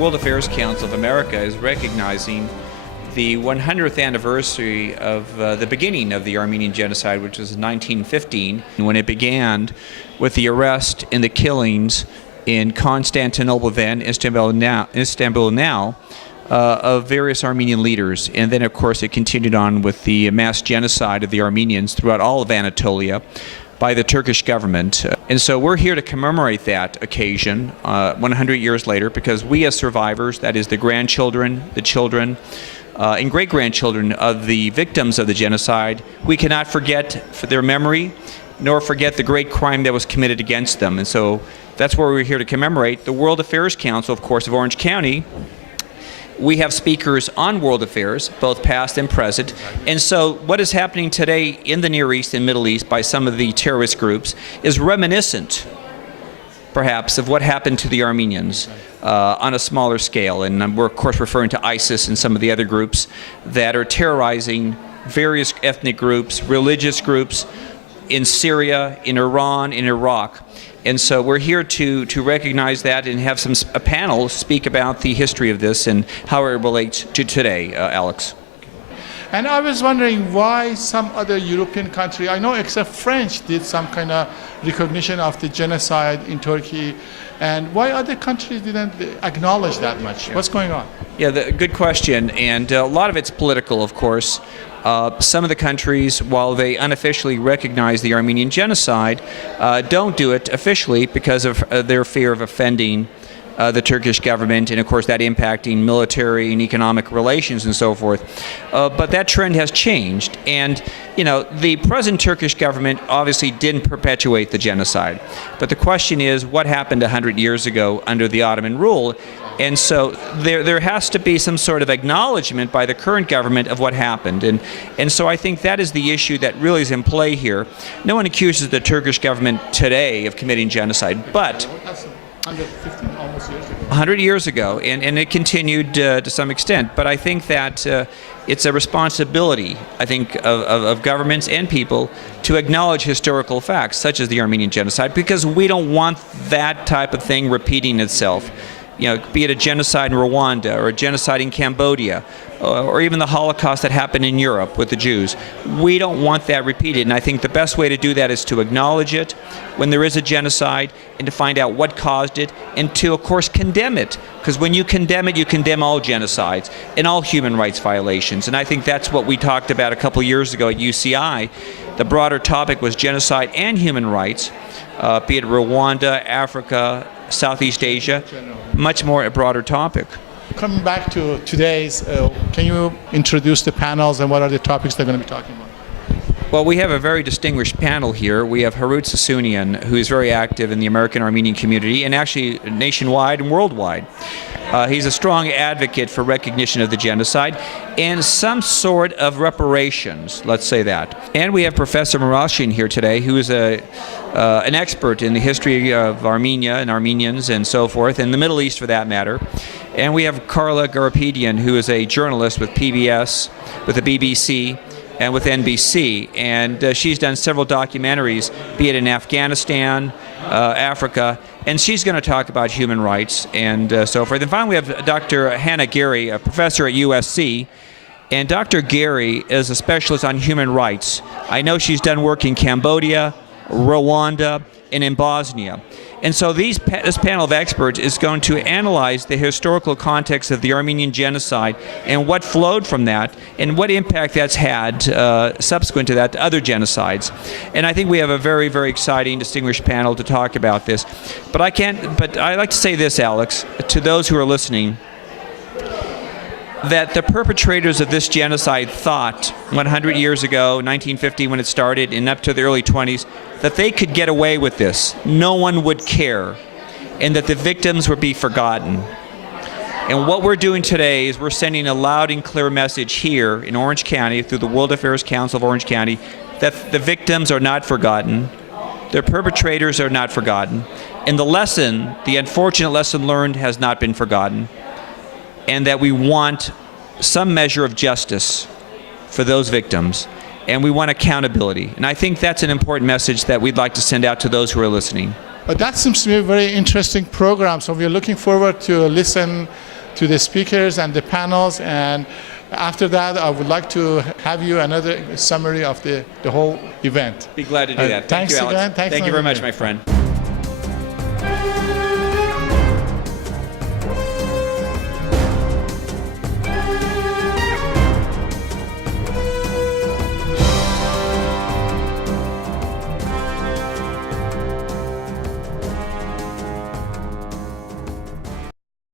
World Affairs Council of America is recognizing the 100th anniversary of the beginning of the Armenian Genocide, which was in 1915, when it began with the arrest and the killings in Constantinople then, Istanbul now, of various Armenian leaders. And then, of course, it continued on with the mass genocide of the Armenians throughout all of Anatolia by the Turkish government. And so we're here to commemorate that occasion 100 years later, because we as survivors, that is the grandchildren, the children, and great-grandchildren of the victims of the genocide, we cannot forget their memory, nor forget the great crime that was committed against them. And so that's where we're here to commemorate. The World Affairs Council, of course, of Orange County, we have speakers on world affairs, both past and present. And so what is happening today in the Near East and Middle East by some of the terrorist groups is reminiscent, perhaps, of what happened to the Armenians on a smaller scale. And we're, of course, referring to ISIS and some of the other groups that are terrorizing various ethnic groups, religious groups in Syria, in Iran, in Iraq. And so we're here to recognize that and have a panel speak about the history of this and how it relates to today, Alex. And I was wondering why some other European country, I know except French, did some kind of recognition of the genocide in Turkey, and why other countries didn't acknowledge that much? What's going on? Yeah, good question, and a lot of it's political, of course. Some of the countries, while they unofficially recognize the Armenian genocide, don't do it officially because of their fear of offending the Turkish government, and of course that impacting military and economic relations and so forth. But that trend has changed, and the present Turkish government obviously didn't perpetuate the genocide. But the question is, what happened 100 years ago under the Ottoman rule? And so there has to be some sort of acknowledgement by the current government of what happened. And so I think that is the issue that really is in play here. No one accuses the Turkish government today of committing genocide, but 100 years ago, and it continued to some extent. But I think that it's a responsibility, I think, of governments and people to acknowledge historical facts, such as the Armenian genocide, because we don't want that type of thing repeating itself. Be it a genocide in Rwanda or a genocide in Cambodia, or even the Holocaust that happened in Europe with the Jews. We don't want that repeated, and I think the best way to do that is to acknowledge it when there is a genocide, and to find out what caused it, and to, of course, condemn it. Because when you condemn it, you condemn all genocides and all human rights violations. And I think that's what we talked about a couple years ago at UCI. The broader topic was genocide and human rights, be it Rwanda, Africa, Southeast Asia, much more a broader topic. Coming back to today's, can you introduce the panels and what are the topics they're going to be talking about? Well, we have a very distinguished panel here. We have Harut Sassounian, who is very active in the American Armenian community and actually nationwide and worldwide. He's a strong advocate for recognition of the genocide and some sort of reparations, let's say that. And we have Professor Marashian here today, who is an expert in the history of Armenia and Armenians and so forth, and the Middle East for that matter. And we have Carla Garapedian, who is a journalist with PBS, with the BBC, and with NBC, and she's done several documentaries, be it in Afghanistan, Africa, and she's going to talk about human rights and so forth. And finally, we have Dr. Hannah Gary, a professor at USC, and Dr. Gary is a specialist on human rights. I know she's done work in Cambodia, Rwanda, and in Bosnia. And so this panel of experts is going to analyze the historical context of the Armenian genocide and what flowed from that and what impact that's had subsequent to that to other genocides. And I think we have a very, very exciting, distinguished panel to talk about this. But I like to say this, Alex, to those who are listening, that the perpetrators of this genocide thought 100 years ago, 1950 when it started, and up to the early 20s, that they could get away with this. No one would care, and that the victims would be forgotten. And what we're doing today is we're sending a loud and clear message here in Orange County through the World Affairs Council of Orange County that the victims are not forgotten, their perpetrators are not forgotten, and the unfortunate lesson learned has not been forgotten, and that we want some measure of justice for those victims, and we want accountability. And I think that's an important message that we'd like to send out to those who are listening. That seems to be a very interesting program, so we're looking forward to listen to the speakers and the panels, and after that, I would like to have you another summary of the whole event. Be glad to do that. Thank Thanks you, Alex. again. Thanks Thank you very much, again. my friend.